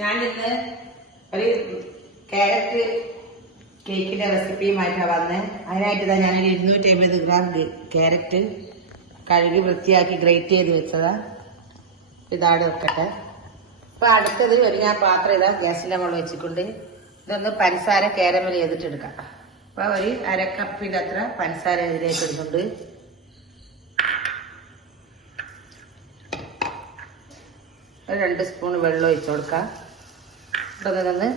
ഞാനിന്ന് ഒരു ക്യാരറ്റ് കേക്കിന്റെ റെസിപ്പിയുമായിട്ടാണ് വന്നത് അതിനായിട്ട് ഞാൻ ഞാനൊരു ഇരുന്നൂറ്റി അമ്പത് ഗ്രാം കാരറ്റ് കഴുകി വൃത്തിയാക്കി ഗ്രേറ്റ് ചെയ്ത് വെച്ചതാ. ഇതാടെ വെക്കട്ടെ. അപ്പൊ അടുത്തത് ഒരു ഞാൻ പാത്രം ഇതാ ഗ്യാസിന്റെ മുകളിൽ വെച്ചിട്ടുണ്ട്. ഇതൊന്ന് പഞ്ചസാര കാരമൽ ചെയ്തിട്ട് എടുക്കാം. അപ്പൊ ഒരു അരക്കപ്പിന്റെ അത്ര പഞ്ചസാര ഇതിലേക്ക് ഇടുന്നുണ്ട് ഒരു രണ്ട് സ്പൂൺ വെള്ളം ഒഴിച്ചു കൊടുക്കാം. ഇതൊന്ന് നിന്ന്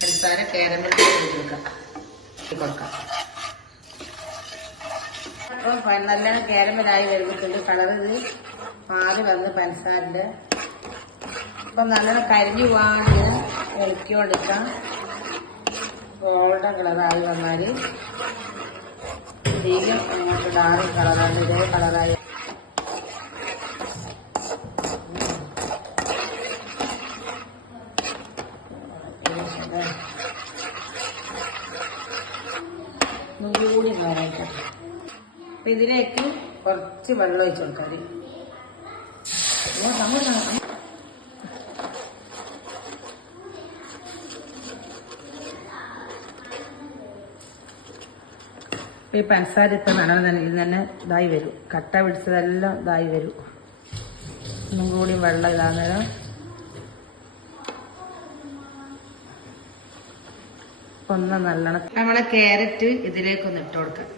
പഞ്ചസാര കാരമൽ കൊടുക്കാം. നല്ല കാരമലായി വരുമ്പോഴത്തേക്ക് കളർ ഇത് മാറി വന്ന് പഞ്ചസാരന്റെ ഇപ്പൊ നല്ലോണം കരിഞ്ഞു പോകാണ്ട് കൊടുക്കാം ഗോൾഡൻ കളറായി വന്നാൽ. ഇതിലും അങ്ങോട്ട് ഡാർക്ക് കളറാണ് ഇതേ കളറായി കൂടി നോക്കട്ടെ അപ്പൊ ഇതിലേക്ക് കുറച്ച് വെള്ളം ഒഴിച്ചു കൊടുക്കാം ഈ പഞ്ചസാര ഇപ്പം നനവ് തന്നെ ഇത് തന്നെ ഇതായി വരും. കട്ട പിടിച്ചതെല്ലാം ഇതായി വരും. ഒന്നും കൂടി വെള്ളം ഇതാന്നേരം ഒന്ന് നല്ലോണം നമ്മളെ ക്യാരറ്റ് ഇതിലേക്കൊന്ന് ഇട്ട് കൊടുക്കാം.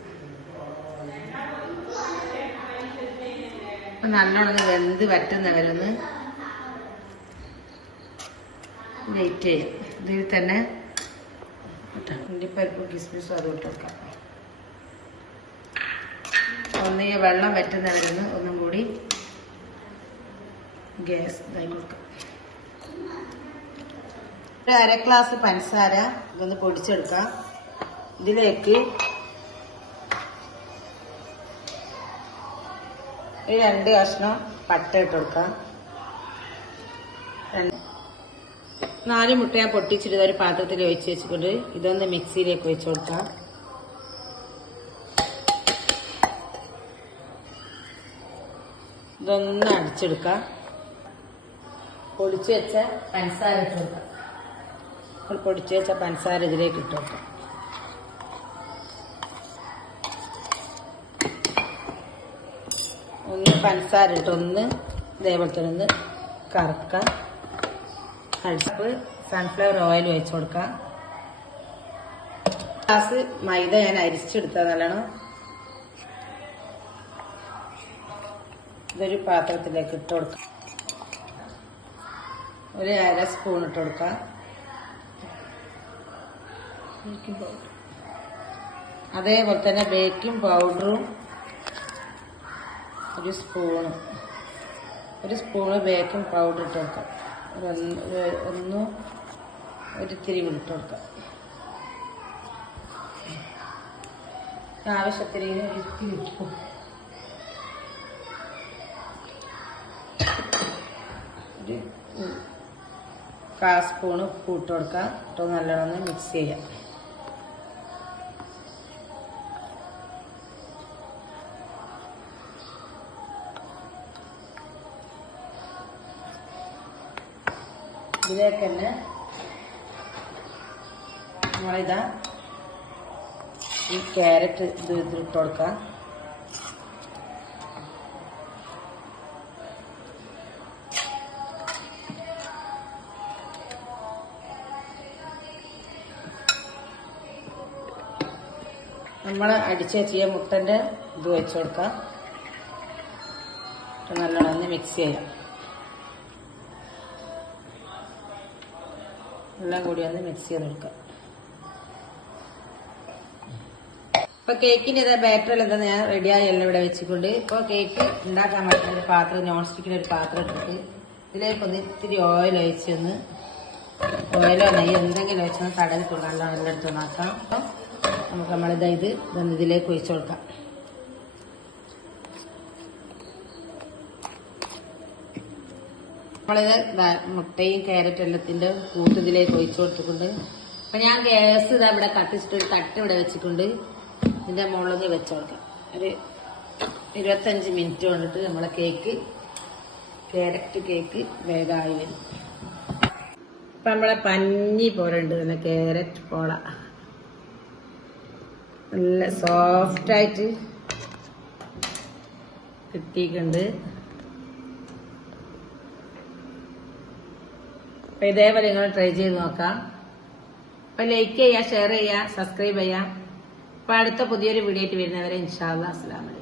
നല്ലോണം വെന്ത് വറ്റുന്നവരൊന്ന് വെയിറ്റ് ചെയ്യും. ഇതിൽ തന്നെ അണ്ടിപ്പരിപ്പ് കിസ്മിസും അതും ഇട്ട് കൊടുക്കാം ഒന്ന് ഈ വെള്ളം വറ്റുന്നവരൊന്ന് ഒന്നും കൂടി ഗ്യാസ് ഇതായി കൊടുക്കാം. ഒരു അര ഗ്ലാസ് പഞ്ചസാര ഇതൊന്ന് പൊടിച്ചെടുക്കാം. ഇതിലേക്ക് ഒരു രണ്ട് കഷ്ണം പട്ട ഇട്ട് കൊടുക്കാം. നാല് മുട്ട ഞാൻ പൊട്ടിച്ചിട്ട് ഒരു പാത്രത്തിൽ ഒഴിച്ച് വെച്ചിട്ടുണ്ട്. ഇതൊന്ന് മിക്സിയിലേക്ക് ഒഴിച്ചു കൊടുക്കാം. ഇതൊന്ന് അടിച്ചെടുക്കാം. പൊടിച്ചു വെച്ച പഞ്ചസാര ഇട്ട് കൊടുക്കാം. പൊടിച്ചു വെച്ച പഞ്ചസാര ഇതിലേക്ക് ഇട്ട് കൊടുക്കാം. ഒന്ന് പഞ്ചസാര ഇട്ടൊന്ന് ഇതേപോലെ തന്നെ ഒന്ന് കറക്കാം. അടിച്ചപ്പ് സൺഫ്ലവർ ഓയിൽ ഒഴിച്ചു കൊടുക്കാം. ഗ്ലാസ് മൈദ ഞാൻ അരിച്ചെടുത്താൽ നല്ലോണം. ഇതൊരു പാത്രത്തിലേക്ക് ഇട്ട് കൊടുക്കാം. ഒരു അര സ്പൂൺ ഇട്ട് കൊടുക്കാം. അതേപോലെ തന്നെ ബേക്കിംഗ് പൗഡറും ഒരു സ്പൂണ് ഒരു സ്പൂണ് ബേക്കിംഗ് പൗഡർ ഇട്ട് ഒന്ന് ഒരു തിരി കൂടി ഇട്ട് ആവശ്യത്തിന് ഒരു ഇത്തിരി ഉപ്പും. ഒരു കാ സ്പൂണ് ഉപ്പ് ഇട്ട് കൊടുക്കാം. ഇട്ട് നല്ലോണം മിക്സ് ചെയ്യാം. ഇതിലേക്ക് തന്നെ നമ്മളിതാ ഈ ക്യാരറ്റ് ഇത് ഇതിട്ട് കൊടുക്കാം. നമ്മൾ അടിച്ചു വെച്ചിയ മുട്ടന്റെ ഇത് വെച്ച് കൊടുക്കാം. നല്ലോണം ഒന്ന് മിക്സ് ചെയ്യാം. എല്ലാം കൂടി ഒന്ന് മിക്സ് ചെയ്ത് കൊടുക്കാം ഇപ്പൊ കേക്കിന്റെ ഇതാ ബാറ്ററിൽ എന്താ ഞാൻ റെഡിയായി എല്ലാം ഇവിടെ വെച്ചിട്ടുണ്ട്. ഇപ്പൊ കേക്ക് ഉണ്ടാക്കാൻ പറ്റുന്ന ഒരു പാത്രം നോൺ സ്റ്റിക്കിന്റെ ഒരു പാത്രം എടുത്തിട്ട് ഇതിലേക്കൊന്ന് ഇത്തിരി ഓയിൽ ഒഴിച്ചൊന്ന് ഓയിലോ നെയ്യോ എന്തെങ്കിലും ഒഴിച്ചൊന്ന് കടലിൽ കൊടുക്കാൻ എല്ലാം എടുത്ത് നോക്കാം നമുക്ക് നമ്മളിതാ ഇത് ഇതിലേക്ക് ഒഴിച്ചു കൊടുക്കാം. നമ്മളിത് മുട്ടയും ക്യാരറ്റ് എല്ലാത്തിന്റെ കൂട്ട് ഇതിലേക്ക് ഒഴിച്ചു കൊടുത്തിട്ടുണ്ട്. അപ്പൊ ഞാൻ ഗ്യാസ് ഇതാ ഇവിടെ കത്തിച്ചിട്ട് ഒരു തട്ട് ഇവിടെ വെച്ചിട്ടുണ്ട്. ഇതിന്റെ മുകളിൽ വെച്ചു കൊടുക്കാം. ഒരു ഇരുപത്തഞ്ച് മിനിറ്റ് കൊണ്ടിട്ട് നമ്മളെ കേക്ക് ക്യാരറ്റ് കേക്ക് വേഗമായി വരും. ഇപ്പൊ നമ്മളെ പഞ്ഞി പോലെ ഉണ്ട് തന്നെ ക്യാരറ്റ് പോള. നല്ല സോഫ്റ്റായിട്ട് കിട്ടിയിട്ടുണ്ട്. അപ്പൊ ഇതേപോലെ നിങ്ങൾ ട്രൈ ചെയ്ത് നോക്കാം. അപ്പൊ ലൈക്ക് ചെയ്യുക ഷെയർ ചെയ്യുക സബ്സ്ക്രൈബ് ചെയ്യുക അപ്പൊ അടുത്ത പുതിയൊരു വീഡിയോ ആയിട്ട് വരുന്നവരെ ഇൻഷാല്ലാ അസ്സലാമലൈക്കും